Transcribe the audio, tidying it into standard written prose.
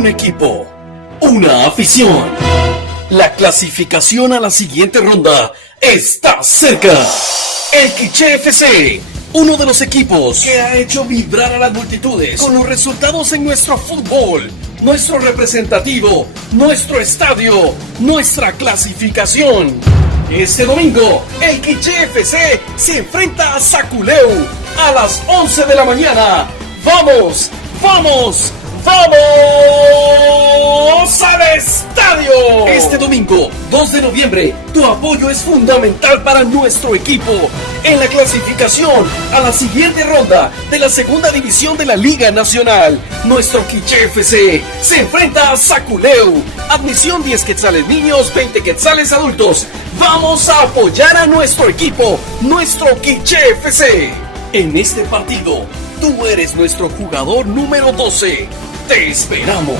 Un equipo, una afición. La clasificación a la siguiente ronda está cerca. El Quiché FC, uno de los equipos que ha hecho vibrar a las multitudes con los resultados en nuestro fútbol, nuestro representativo, nuestro estadio, nuestra clasificación. Este domingo, el Quiché FC se enfrenta a Saculeu a las 11 de la mañana. ¡Vamos! ¡Vamos! ¡Vamos al estadio! Este domingo, 2 de noviembre, tu apoyo es fundamental para nuestro equipo en la clasificación a la siguiente ronda de la segunda división de la Liga Nacional. Nuestro Quiché FC se enfrenta a Saculeu. Admisión 10 quetzales niños, 20 quetzales adultos. Vamos a apoyar a nuestro equipo, nuestro Quiché FC. En este partido, tú eres nuestro jugador número 12. ¡Te esperamos!